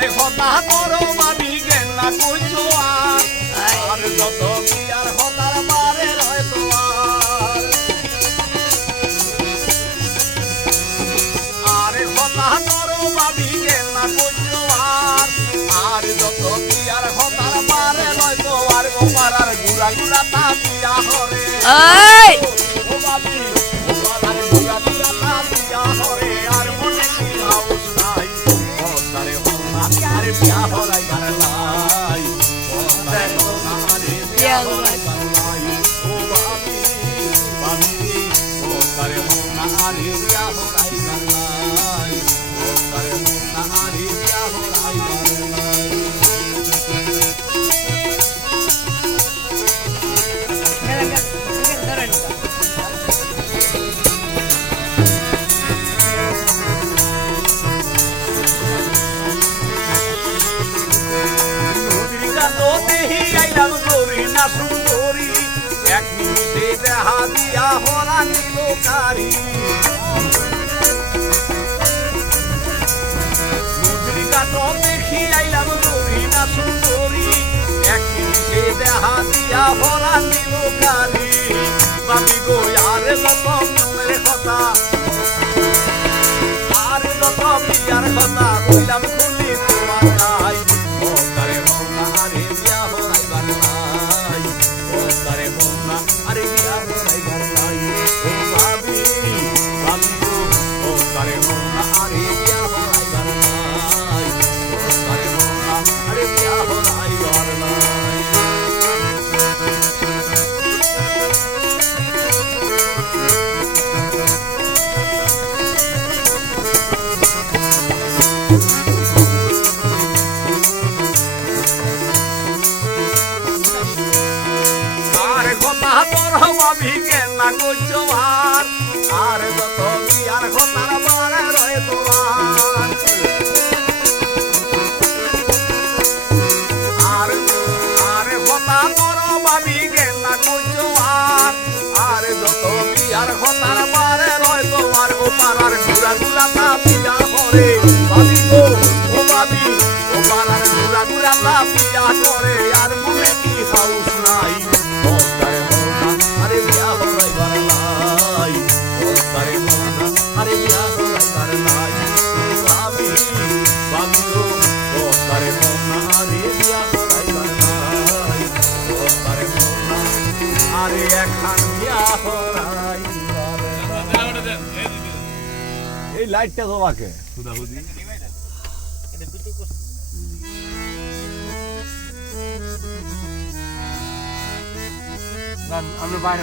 আরে হতা করো ভাবি গেন্না কইছো আর যত বিয়ার হতার বারে রয় তোমার আরে হতা করো ভাবি গেন্না কইছো আর যত বিয়ার হতার বারে রয় তোমার ও পারার গুড়া গুড়া তা বিয়া হরে এই ও ভাবি ও পারার গুড়া গুড়া তা বিয়া হরে আর মনে কি হাউস নাই হতারে হতা আরে বিয়া হরাই গারলাই হতারে হতা আরে বিয়া হরাই গারলাই ও ভাবি ভাবি হতারে হতা আরে বিয়া হরাই গারলাই হতারে হতা আরে বিয়া হরাই গারলাই সুন্দরী এক মিনিটে দেখা দিয়া হরা নিল কারি দেখি আইলাম দৌড়ি না সুন্দরী এক মিনিটে দেখা দিয়া হরা নিল কারি বাবি গো আর যত মনের কথা আর যত বিয়ার কথা কইলাম খুলি তোমার নাই ও তারে মনা আরে বিয়া হরাইবার নাই ও তারে মনা আরে বিয়া হরাইবার নাই ও ভাবি ভাবি গো ও তারে মনা আরে বিয়া হরাইবার নাই ও তারে মনা আরে বিয়া হরাইবার নাই ভাবি গেন্না কইছো আর যত বিয়ার হতার বারে রয় তোমার আরে হতা করো ভাবি গেন্না কইছো আর যত বিয়ার হতার বারে রয় তোমার ও পারার গুড়া গুড়া তা বিয়া করে ভাবি গো ও ভাবি ও পারার গুড়া গুড়া তা বিয়া করে আর মনে কি হাউস নাই আরে বিয়া হরাইবার নাই ও তারে মনা আরে বিয়া হরাইবার নাই ভাবি ভাবি গো ও তারে মনা আরে বিয়া হরাইবার নাই ও তারে মনা আরে এখন বিয়া হরাইবার এই লাইটটা তোমাকে সুদাহুদি আমরা বাইরে